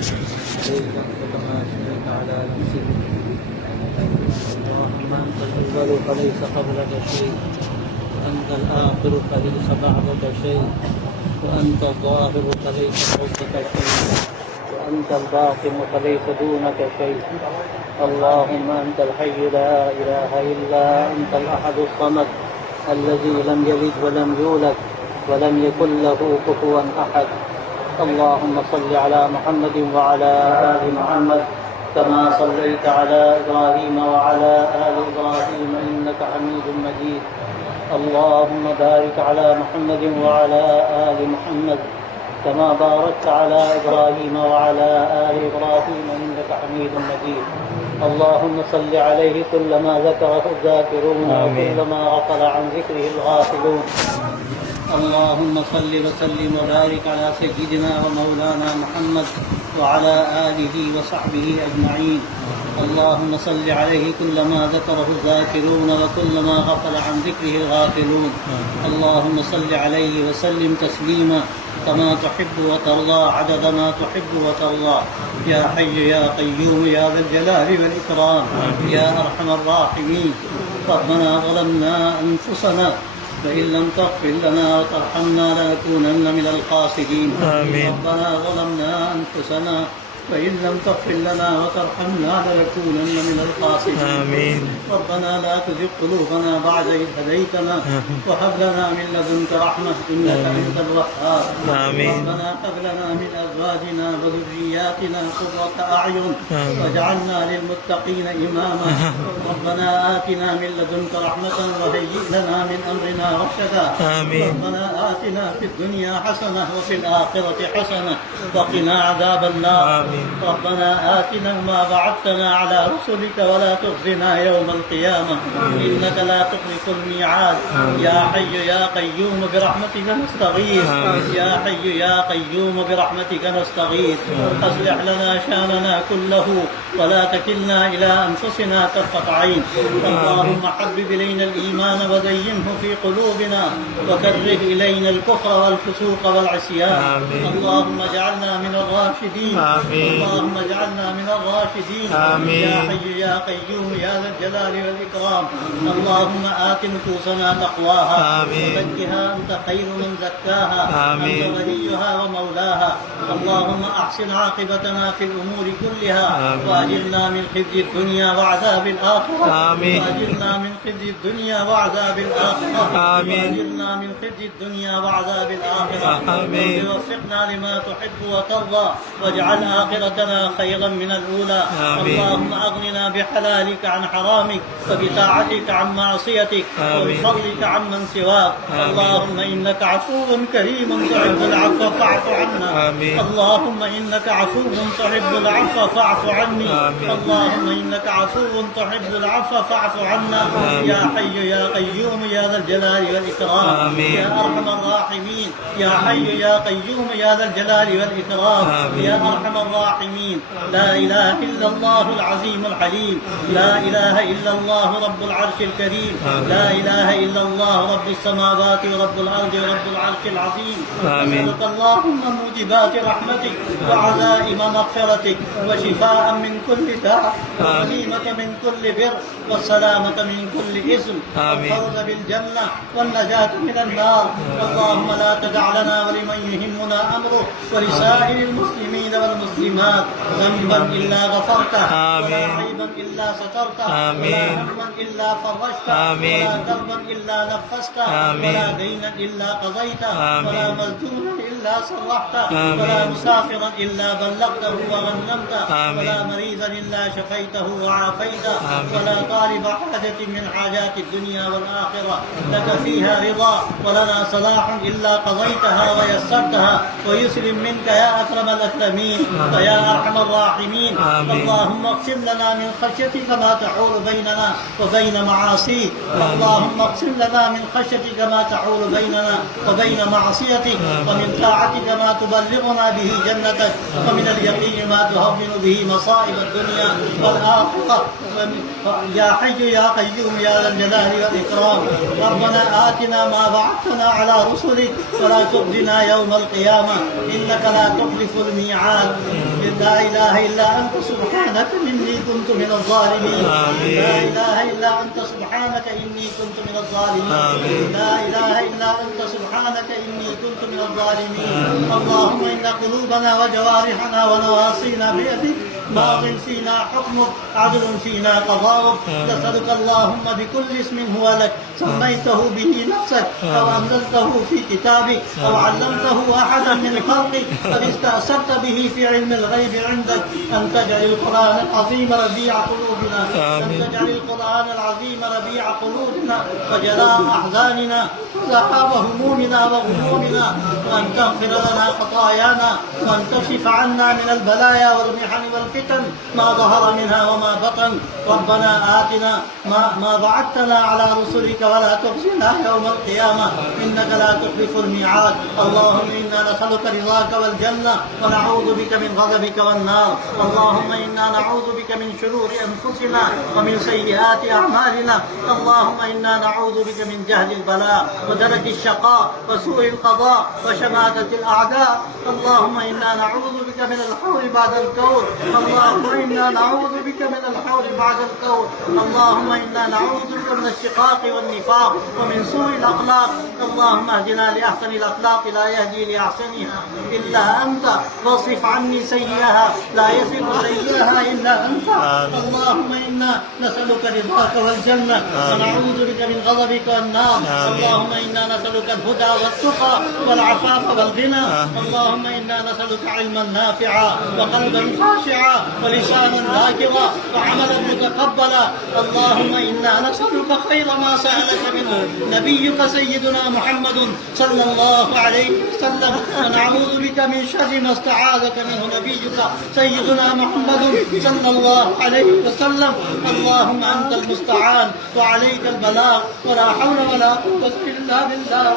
كما أثنيت على نفسك. اللهم أنت الأول فليس قبلك شيء، وأنت الآخر فليس بعدك شيء، وأنت الظاهر فليس فوقك شيء، وأنت الباطن فليس دونك شيء. اللهم أنت الحي لا إله إلا أنت الأحد الصمد الذي لم يلد ولم يولد ولم يكن له كفوا أحد. اللهم صل على محمد وعلى آل محمد كما صليت على إبراهيم وعلى آل إبراهيم إنك حميد مجيد. اللهم بارك على محمد وعلى آل محمد كما باركت على إبراهيم وعلى آل إبراهيم إنك حميد مجيد. اللهم صل عليه كلما ذكره الذاكرون وكلما غفل عن ذكره الغافلون. اللهم صل وسلم وبارك على سيدنا ومولانا محمد وعلى آله وصحبه أجمعين. اللهم صل عليه كلما ذكره الذاكرون وكلما غفل عن ذكره الغافلون. اللهم صل عليه وسلم تسليما كما تحب وترضى عدد ما تحب وترضى. يا حي يا قيوم يا ذا الجلال والإكرام يا أرحم الراحمين. ربنا ظلمنا أنفسنا فإن لم تغفر لنا وترحمنا لنكونن من الخاسرين. ربنا ظلمنا أنفسنا فإن لم تغفر لنا وترحمنا لنكونن من الخاسرين. ربنا لا تزغ قلوبنا بعد إذ هديتنا وهب لنا من لدنك رحمة إنك أنت الوهاب. ربنا هب لنا من أزواجنا وذرياتنا قرة أعين واجعلنا للمتقين إماما. ربنا آتنا من لدنك رحمة وهيئ لنا من أمرنا رشدا. ربنا آتنا في الدنيا حسنة وفي الآخرة حسنة وقنا عذاب النار. ربنا آتنا ما وعدتنا على رسلك ولا تخزنا يوم القيامة إنك لا تخلف الميعاد. يا حي يا قيوم برحمتك نستغيث. يا حي يا قيوم برحمتك نستغيث. أصلح لنا شأننا كله ولا تكلنا إلى أنفسنا طرفة عين. اللهم حبب إلينا الإيمان وزينه في قلوبنا وكره إلينا الكفر والفسوق والعصيان. اللهم اجعلنا من الراشدين. اللهم اجعلنا من الراشدين. يا حي يا قيوم يا ذا الجلال والإكرام. اللهم آت نفوسنا تقواها وزكها أنت خير من زكاها أنت وليها ومولاها. اللهم أحسن عاقبتنا في الأمور كلها وأجرنا من خزي الدنيا وعذاب الآخرة. وأجرنا من خزي الدنيا وعذاب الآخرة. وأجرنا من خزي الدنيا وعذاب الآخرة. ووفقنا لما تحب وترضى واجعل آخرتنا خيرا من الأولى. اللهم أغننا بحلالك عن حرامك وبطاعتك عن معصيتك وبفضلك عمن سواك. اللهم إنك عفو كريم تحب العفو فاعف عنا. اللهم إنك عفو تحب العفو فاعف عني. اللهم إنك عفو تحب العفو فاعف عنا. يا حي يا قيوم يا ذا الجلال والإكرام يا أرحم الراحمين. يا حي يا قيوم يا ذا الجلال والإكرام يا أرحم الراحمين. لا إله إلا الله العظيم الحليم. لا إله إلا الله رب العرش الكريم. لا إله إلا الله رب السماوات ورب الأرض ورب العرش العظيم. نسألك اللهم موجبات رحمتك وعزائم مغفرتك وشفاء من كل داء وغنيمة من كل بر والسلامة من كل إثم والفوز بالجنة والنجاة من النار. اللهم لا تدع لنا ولمن يهمنا أمره ولسائر المسلمين والمسلمات ذنبا إلا غفرته ولا عيبا إلا سترته ولا هما إلا فرجته ولا كربا إلا نفسته ولا دينا إلا قضيته ولا مزدونا إلا صرحته ولا مسافرا إلا بلغته وغنمته ولا مريضا إلا شفيته وعافيته ولا طالب حاجة من حاجات الدنيا والآخرة لك فيها رضا ولنا صلاح إلا قضيتها ويسرتها ويسلم منك يا أكرم الأكرمين ويا أرحم الراحمين. اللهم اقسم لنا من خشيتك ما تحول بيننا وبين معاصيك. اللهم اقسم لنا من خشيتك ما تحول بيننا وبين معصيتك ومن طاعتك ما تبلغنا به جنتك ومن اليقين ما تهون به مصائب الدنيا والآخرة. يا حي يا قيوم يا ذا الجلال والإكرام. ربنا آتنا ما وعدتنا على رسلك ولا تخزنا يوم القيامة إنك لا تخلف الميعاد. لا إله إلا أنت سبحانك إني كنت من الظالمين. لا إله إلا أنت سبحانك إني كنت من الظالمين. لا إله إلا أنت سبحانك إني كنت من الظالمين. اللهم إن قلوبنا وجوارحنا ونواصينا بيدك، ماض فينا حكمك، عدل فينا قضاؤك. نسألك اللهم بكل اسم هو لك سميته به نفسك أو أنزلته في كتابك أو علمته أحدا من خلقك قد استأثرت به في علم الغيب عندك أن تجعل القرآن العظيم ربيع قلوبنا، أن تجعل القرآن العظيم ربيع قلوبنا وجلاء أحزاننا وذهاب همومنا وغمومنا، وأن تغفر لنا خطايانا وأن تكشف عنا من البلايا والمحن والفتن ما ظهر منها وما بطن. ربنا آتنا ما وعدتنا على رسلك ولا تخزنا يوم القيامة إنك لا تخلف الميعاد. اللهم إنا نسألك رضاك والجنة ونعوذ بك من غضبك والنار. اللهم إنا نعوذ بك من شرور أنفسنا ومن سيئات أعمالنا. اللهم إنا نعوذ بك من جهل البلاء ودرك الشقاء وسوء القضاء وشماتة الأعداء. اللهم إنا نعوذ بك من الحول بعد الكون. اللهم إنا نعوذ بك من الحول بعد الكون. اللهم إنا نعوذ بك من الشقاق والنفاق ومن سوء الأخلاق. اللهم اهدنا لأحسن الأخلاق لا يهدي لأحسنها إلا أنت، واصرف عني سيئها لا يصرف سيئها إلا أنت. اللهم إنا نسألك رضاك والجنة ونعوذ بك من غضبك والنار. اللهم إنا نسألك الهدى والتقى والعفاف والغنى. اللهم إنا نسألك علما نافعا وقلبا خاشعا ولسانا ذاكرا وعملا متقبلا. اللهم إنا نسألك خير ما سألك منه نبيك سيدنا محمد صلى الله عليه وسلم، ونعوذ بك من شر ما استعاذك منه نبيك سيدنا محمد صلى الله عليه وسلم. اللهم أنت المستعان وعليك البلاغ ولا حول ولا قوة إلا بالله.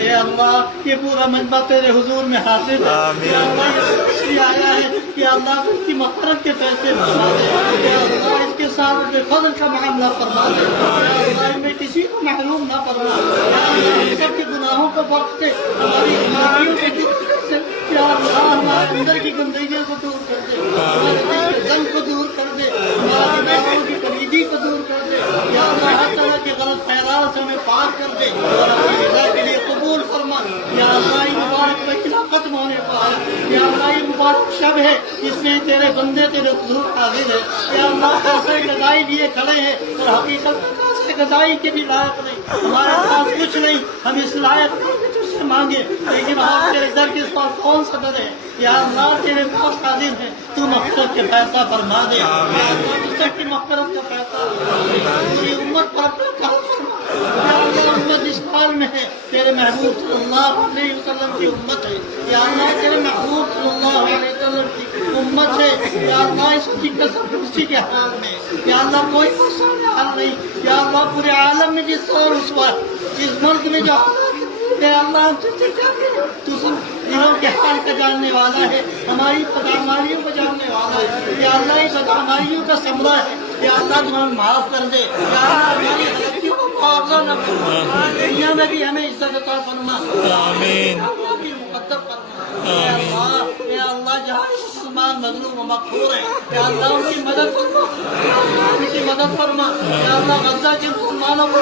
اے اللہ یہ پورا منبر تیرے حضور میں حاضر ہے. یا اللہ اس لیے آیا ہے کہ اللہ اس کی مغفرت کے فیصلے فرما دے. یا اللہ اس کے ساتھ بے فضل کا معاملہ فرما دے. یا اللہ میں کسی کو محروم نہ فرما. یا اللہ ہم سب کے گناہوں کو بخش دے. ہماری بیماریوں کو دور کر دے. یا اللہ ہمارے اندر کی گندگیوں کو دور کر دے. ہمارے ذنب کو دور کر دے. ہماری بیماریوں کی کلیدی کو دور کر دے. یا اللہ ہر طرح کے غلط خیالات سے ہمیں پاک کر دے اور اپنی رضا کے لیے قبول فرما. یا اللہ یہ مبارک مہینہ ختم ہونے پر ہے. یا اللہ یہ مبارک شب ہے جس میں تیرے بندے تیرے حضور حاضر ہے. یا اللہ کیسے گدائی لیے کھڑے ہیں اور حقیقت کیسے گدائی کے بھی لائق نہیں. ہمارے پاس کچھ نہیں، ہم اس لائق نہیں کہ تجھ سے مانگے، لیکن آپ تیرے در کے پاس کون سا در ہے. یا اللہ تیرے پاس حاضر ہے، تو مغفرت کے فیصلہ فرما دے. یا اللہ تو سب کی مغفرت کا فیصلہ پوری امت پر اپنا کرم فرما. یا اللہ امت اس حال میں ہے تیرے محبوب صلی اللہ علیہ وسلم کی امت ہے. یا اللہ تیرے محبوب صلی اللہ علیہ وسلم کی امت ہے. یا اللہ اس کی قسم اسی کے حال میں. یا اللہ کوئی مسئلہ حال نہیں. یا اللہ پورے عالم میں جس طرح اس وقت اس ملک میں جو اے اللہ ہم سے چاہتے ہیں تو دلوں کے حال کا جاننے والا ہے، ہماری بدعمالیوں کو جاننے والا ہے. یا اللہ اس بدعمالیوں کا ثمرہ ہے. یا اللہ تم ہمیں معاف کر دے. یا اللہ ہماری غلطیوں کو معاوضہ نہ فرما. دنیا میں بھی ہمیں عزت عطا فرما. آمین. اللہ بھی مقدر فرما. اے اللہ جہاں مسلمان مظلوم و مقہور ہیں، یا اللہ ان کی مدد فرما. ان کی مدد فرما. یا اللہ غزہ کے مسلمانوں کو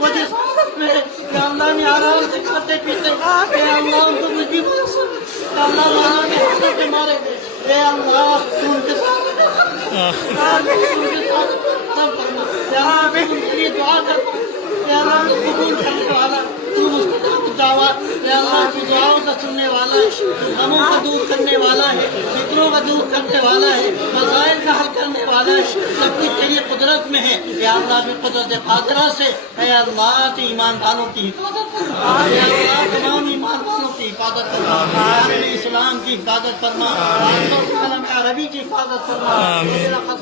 وہ جس حالت میں یا اللہ نے آرام سے کھاتے پیتے، اے اللہ ان کو نجیب رسول. یا اللہ وہاں کے حالت کے مارے گئے. اے اللہ تو ان کے ساتھ فرما. یا اللہ ان کے لیے دعا کرتا. یا اللہ قبول کرنے والا تو مستجاب الدعوات. یا اللہ تو دعاؤں کا سننے والا ہے، تو غموں کا دور کرنے والا ہے، فکروں کا دور کرنے والا ہے، مسائل کا حل کرنے والا ہے. سب کچھ تیری قدرت میں ہے. یا اللہ بھی قدرت قادرہ سے اے اللہ تو ایمان والوں کی حفاظت فرما. یا اللہ تمام ایمان والوں کی حفاظت فرما. عالم اسلام کی حفاظت فرما. عالم عربی کی حفاظت فرما.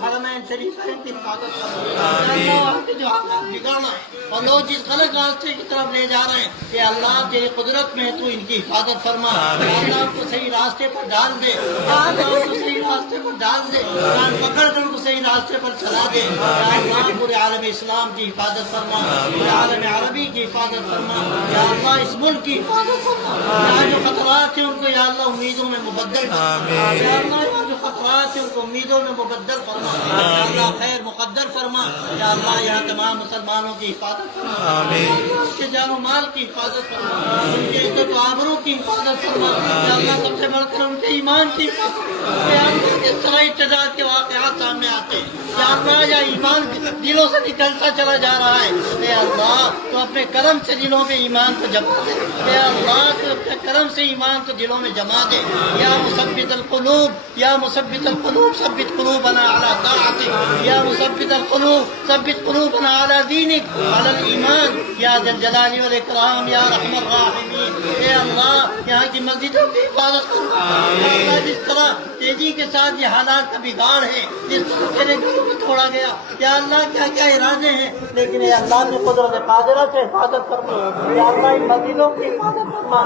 حرمین شریفین کی حفاظت فرما. یا اللہ کے جو حالات بگڑنا ہے اور لوگ جس غلط راستے کی طرف لے جا رہے ہیں، کہ اللہ تیری قدرت میں ہے تو ان کی حفاظت فرما. اللہ کو صحیح راستے پر ڈال دے. اللہ کو صحیح راستے پر ڈال دے. کان پکڑ کر ان کو صحیح راستے پر چلا دے. اللہ پورے عالم اسلام کی حفاظت فرما. پورے عالم عربی کی حفاظت فرما. یا اللہ اس ملک کی حفاظت فرما. یہاں جو خطرات ہیں ان کو یا اللہ امیدوں میں مبدل فرما، یا اللہ جو خطرات ہیں ان کو امیدوں میں مبدل فرما، یا اللہ خیر مقدر فرما، یا اللہ یہاں تمام مسلمانوں کی حفاظت فرما، ان کے جان و مال کی حفاظت فرما، ان کے عزت و آبرو کی حفاظت فرما، یا اللہ سب سے بڑھ کر ان کے ایمان کی حفاظت فرما، یا اللہ کس طرح ابتداء کے واقعات سامنے آتے ہیں، یا اللہ یا ایمان دلوں سے نکلتا چلا جا رہا ہے، اے اللہ تو اپنے کرم سے دلوں میں ایمان کو جما دے، اے اللہ تو اپنے کرم سے ایمان کو دلوں میں جما دے، یا مثبت القلوب، یا مثبت القلوب ثبت قلوبنا على طاعتك، یا مثبت القلوب ثبت قلوبنا على دینک على الایمان، یا ذا الجلال والاکرام یا ارحم الراحمین، اے اللہ یہاں کی مسجدوں کی حفاظت فرما، یا اللہ جس طرح تیزی کے ساتھ یہ حالات کا بگاڑ ہے، جس طرح تیرے گھروں کو توڑا گیا، یا اللہ کیا کیا ارادے ہیں، لیکن اے اللہ نے قدرت قادرہ سے حفاظت فرما، یا اللہ ان مسجدوں کی حفاظت فرما،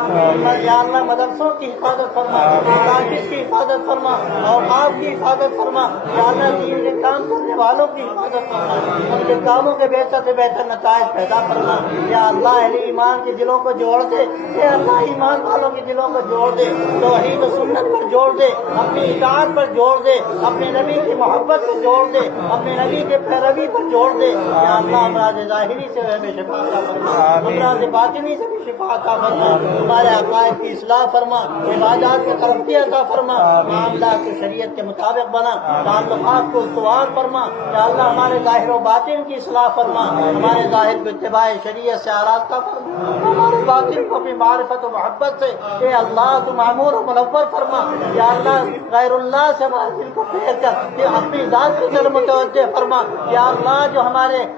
یا اللہ مدرسوں کی حفاظت فرما، مراکز کی حفاظت فرما، اوقاف کی حفاظت فرما، یا اللہ دین کے کام کرنے والوں کی حفاظت فرما، ان کے کاموں کے بہتر سے بہتر نتائج پیدا فرما، یا اللہ اہل ایمان کے دلوں کو جوڑ دے، یا اللہ ایمان والوں کے دلوں کو جوڑ دے، توحید و سنت پر جوڑ دے، اپنی اطاعت پر جوڑ دے، اپنے نبی کی محبت پر جوڑ دے، اپنے نبی کے پیروی پر جوڑ دے، یا اللہ امراض ظاہری سے ہمیں شفا عطا فرما، امراض باطنی سے بھی شفا عطا فرما، ہمارے عقائد کی اصلاح فرما، عبادات میں ترقی عطا فرما، معاملات کو شریعت کے مطابق بنا، تعلقات کو استوار فرما، یا اللہ ہمارے ظاہر و باطن کی اصلاح فرما، ہمارے ظاہر کو اتباع شریعت سے آراستہ فرما، ہمارے باطن کو بھی معرفت و محبت سے اے اللہ تو معمور و منور فرما، یا اللہ غیر اللہ سے ہمارے دل کو پھیر کر یہ اپنی ذات کی طرف متوجہ فرما، یا اللہ جو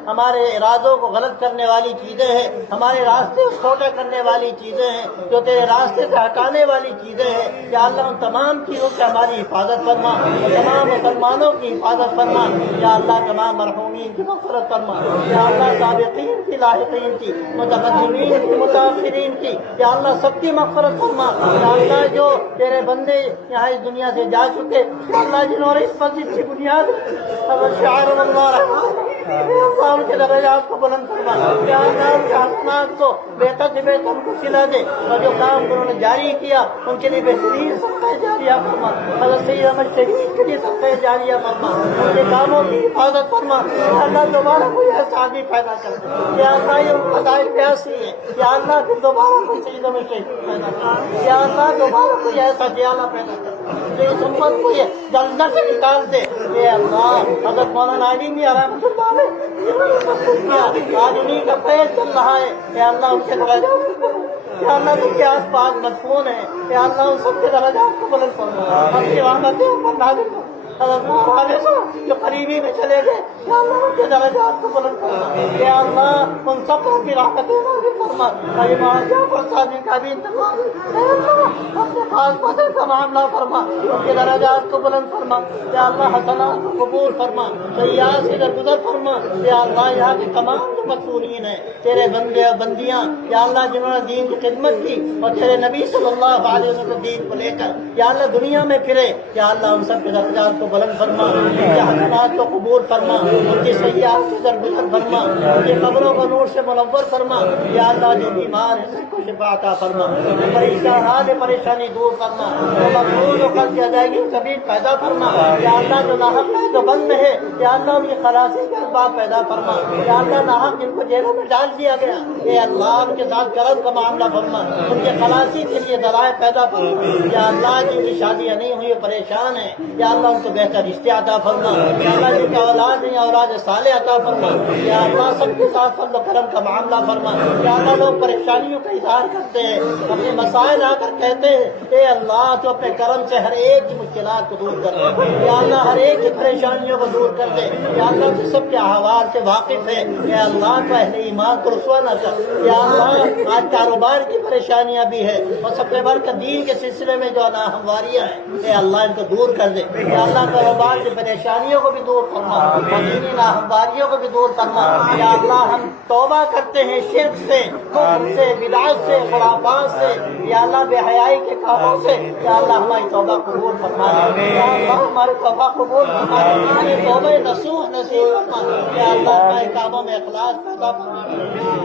ہمارے ارادوں کو غلط کرنے والی چیزیں ہیں، ہمارے راستے کو چھوٹے کرنے والی چیزیں ہیں، جو تیرے راستے سے ہٹانے والی چیزیں ہیں، یا اللہ ان تمام چیزوں سے ہماری حفاظت فرما، تمام مسلمانوں کی حفاظت فرما، یا اللہ تمام مرحومین کی مغفرت فرما، یا اللہ سابقین کی لاحقین کی متقدمین کی متاخرین کی، یا اللہ سب کی مغفرت فرما، یا اللہ جو تیرے بندے یہاں اس دنیا سے جا چکے، یا اللہ جنہوں نے اس مسجد کی بنیاد شعار اللہ رحمان، اللہ ان کے درجات کو بلند فرما، یا اللہ ان کے حسنات کو بہتر سے بہتر ان کو سلا دے، اور جو کام انہوں نے جاری کیا ان کے لیے بہترین صدقہ جاریہ فرما، حضرت سید احمد شہید کے لیے صدقہ جاریہ فرما، ان کے کاموں کی حفاظت فرما، یا اللہ دوبارہ کوئی ایسا آدمی پیدا کر دے، یا اللہ یہ ان قضائے پیاسی ہے، یا اللہ پھر دوبارہ کوئی سید احمد شہید پیدا کر، یا اللہ دوبارہ کوئی ایسا دیالہ پیدا کر دے، اس امت کو یہ جلدہ سے نکال دے، اے اللہ حضرت مولانا علی میاں رحمۃ اللہ علیہ آج انہیں کا فیض چل رہا ہے، اے اللہ ان کے درجات کو، یا اللہ ان کے آس پاس مدفون ہیں، یا اللہ ان سب کے درجات کو بلند فرما، اپنی رحمتیں پر نازل فرما، جو قریبی میں چلے گئے، یا اللہ ان کے درجات کو بلند فرما، یا اللہ ان سب کو بھی رحمتیں نازل فرما، امام جعفر صادق کا بھی انتقال، یا اللہ اپنے خاص فضل کا معاملہ فرما، ان کے درجات کو بلند فرما، یا اللہ حسنات کو قبول فرما، سیئات سے درگزر فرما، یا اللہ یہاں کے تمام جو مقصورین ہیں تیرے بندے اور بندیاں، یا اللہ جنہوں نے دین کی خدمت کی اور تیرے نبی صلی اللہ علیہ وسلم دین کو لے کر یا اللہ دنیا میں پھرے، یا اللہ ان سب کے درجات کو بلند فرما، ان کے حسنات کو قبول فرما، ان کی سیئات سے درگزر فرما، ان کی قبروں کو نور سے منور فرما، یا اللہ جو بیمار ہے سب کو شفا عطا فرما، جو پریشان حال پریشانی دور فرما، جو مقبول و قرض ادائیگی سبیل پیدا فرما، یا اللہ جو ناحق ہے جو بند ہے، یا اللہ ان کی خلاصی کے اسباب پیدا فرما، یا اللہ ناحق جن کو جیلوں میں ڈال دیا گیا، اے اللہ ان کے ساتھ کرم کا معاملہ فرما، ان کے خلاصی کے لیے ذرائع پیدا فرما، یا اللہ جن کی شادیاں نہیں ہوئی پریشان ہیں، یا اللہ ان کو بہتر رشتے عطا فرما، یا اللہ جن کے اولاد ہیں اولاد صالح عطا فرما، یا اللہ سب کے ساتھ فضل و کرم کا معاملہ فرما، یا اللہ لوگ پریشانیوں کا اظہار کرتے ہیں، اپنے مسائل آ کر کہتے ہیں، اے اللہ تو اپنے کرم سے ہر ایک کی مشکلات کو دور کر دے، یا اللہ ہر ایک کی پریشانیوں کو دور کر دے، یا اللہ تو سب کے احوال سے واقف ہے، یا اللہ تو اہل ایمان کو رسوا نہ کر، یا اللہ آج کاروبار کی پریشانیاں بھی ہے اور سب سے بڑھ کر دین کے سلسلے میں جو ناہمواریاں ہیں، اے اللہ ان کو دور کر دے، یا اللہ کاروبار کی پریشانیوں کو بھی دور فرما اور دینی ناہمواریوں کو بھی دور فرما، یا اللہ ہم توبہ کرتے ہیں شرک سے، کفر سے، بدعت سے، خرافات سے، یا اللہ بے حیائی کے کاموں سے، یا اللہ ہماری توبہ قبول فرما، یا اللہ ہماری توبہ قبول فرما، ہماری توبہ نصوح نصیب فرما، یا اللہ ہمارے کاموں میں اخلاص پیدا فرما۔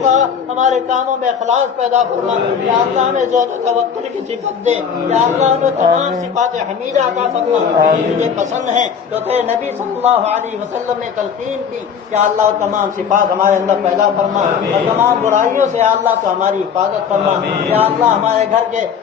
اللہ ہمارے کاموں میں اخلاص پیدا فرما، یا اللہ ہمیں زہد و توکل کی صفت دے، یا اللہ ہمیں تمام صفات حمیدہ عطا فرما تجھے پسند ہیں تو پھر نبی صلی اللہ علیہ وسلم نے تلقین کی، یا اللہ تمام صفات ہمارے اندر پیدا فرما اور تمام برائیوں سے یا اللہ تو ہماری حفاظت فرما، یا اللہ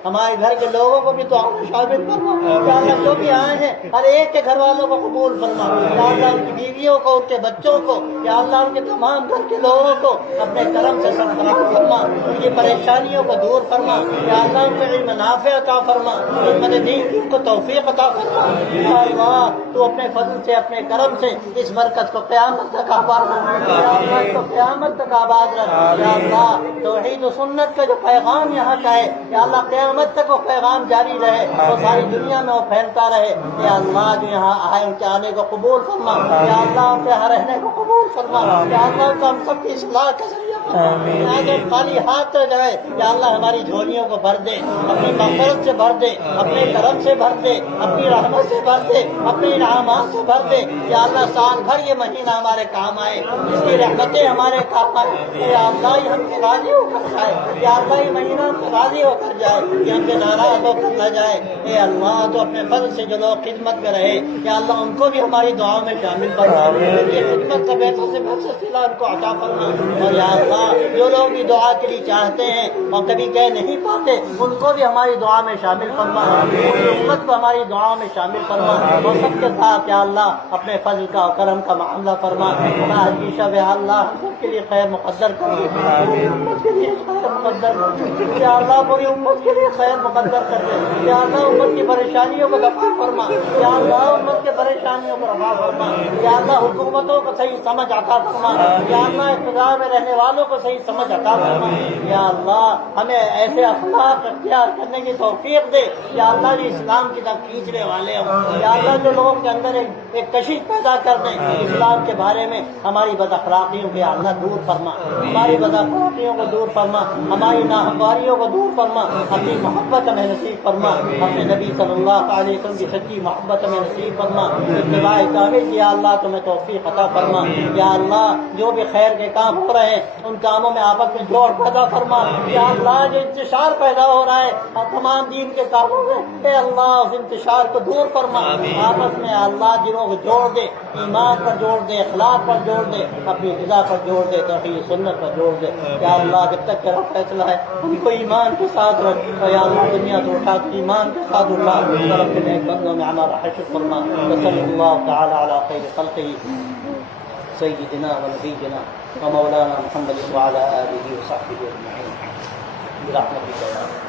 ہمارے گھر کے لوگوں کو بھی تو شامل فرما، یا اللہ جو بھی آئے ہیں ہر ایک کے گھر والوں کو قبول فرما، یا اللہ ان کی بیویوں کو، ان کے بچوں کو، یا اللہ ان کے تمام گھر کے لوگوں کو اپنے کرم سے سرفراز فرما، ان کی پریشانیوں کو دور فرما، یا اللہ ان کو علم نافع عطا فرما، خدمت دین کی ان کو توفیق عطا فرما، یا اللہ تو اپنے فضل سے اپنے کرم سے اس مرکز کو قیامت تک آباد رکھ، یا اللہ اس کو قیامت تک آباد رکھ، یا اللہ توحید و سنت کا جو پیغام یہاں کا ہے یا اللہ قیامت تک وہ پیغام جاری رہے، وہ ساری دنیا میں وہ پھیلتا رہے، یا اللہ جو یہاں آئے ان کے آنے کو قبول فرما، یا اللہ ان کے یہاں رہنے کو قبول فرما، یا اللہ تو ہم سب کی اصلاح کا ذریعہ فرما، یا اگر خالی ہاتھ رہ جائے یا اللہ ہماری جھولیوں کو بھر دے، اپنی مغفرت سے بھر دے، اپنے کرم سے بھر دے، اپنی رحمت سے بھر دے، اپنے انعامات سے بھر دے، یا اللہ سال بھر یہ مہینہ ہمارے کام آئے، اس کی رحمتیں ہمارے کام آئے، یا اللہ یہ ہم سے راضی ہو کر جائے، یا اللہ یہ مہینہ ہم سے راضی ہو کر جائے، کہ ہم سے ناراض ہو کر نہ جائے، اے اللہ تو اپنے فضل سے جو لوگ خدمت میں رہے یا اللہ ان کو بھی ہماری دعاؤں میں شامل فرما، یہ خدمت کا بہتر سے بہتر صلہ ان کو عطا فرما، اور یا اللہ جو لوگ بھی دعا کے لیے چاہتے ہیں اور کبھی کہہ نہیں پاتے ان کو بھی ہماری دعا میں شامل فرما، پوری امت کو ہماری دعاؤں میں شامل فرما، اور سب کے ساتھ یا اللہ اپنے فضل کا اور کرم کا معاملہ فرما، ہمارا شب یا اللہ ہم سب کے لیے خیر مقدر کر دے، پوری امت کے لیے خیر مقدر کر دے، یا اللہ پوری امت کے لیے خیر مقدر کر دے، یا اللہ امت کی پریشانیوں کو دفع فرما، یا اللہ امت کے پریشانیوں کو رفع فرما، یا اللہ حکومتوں کو صحیح سمجھ عطا فرما، یا اللہ اقتدار میں رہنے والوں کو صحیح سمجھ عطا فرما، یا اللہ ہمیں ایسے اخلاق اختیار کرنے کی توفیق دے یا اللہ جو اسلام کی طرف کھینچنے والے ہوں، یا اللہ جو لوگوں کے اندر ایک کشش پیدا کر دیں اسلام کے بارے میں، ہماری بد اخلاقیوں کو یا اللہ دور فرما، ہماری بد اخلاقیوں کو دور فرما، ہماری ناہمواریوں کو دور فرما، اپنی محبت ہمیں نصیب فرما، اپنے نبی صلی اللہ علیہ وسلم کی سچی محبت ہمیں نصیب فرما، اتباع کامل یا اللہ تمہیں توفیق عطا فرما، یا اللہ جو بھی خیر کے کام ہو رہے ہیں ان کاموں میں آپس میں جوڑ پیدا فرما، یا اللہ جو انتشار پیدا ہو رہا ہے اور تمام دین کے کاموں میں اے اللہ اس انتشار کو دور فرما، آپس میں اللہ دنوں کو جوڑ دے، ایمان پر جوڑ دے، اخلاق پر جوڑ دے، اپنی غذا پر جوڑ دے، توحید سنت پر جوڑ دے، یا اللہ جب تک تیرا فیصلہ ہے ان کو ایمان کے ساتھ رکھ، اور یا اللہ دنیا سے اٹھا کے ایمان کے ساتھ اٹھا اور اپنے نیک بندوں میں ہمارا حشر فرما، وصلی اللہ تعالی علی خیر خلقہ سیدنا و نبینا و مولانا محمد وعلی آلہ و صحبہ اجمعین برحمتک یا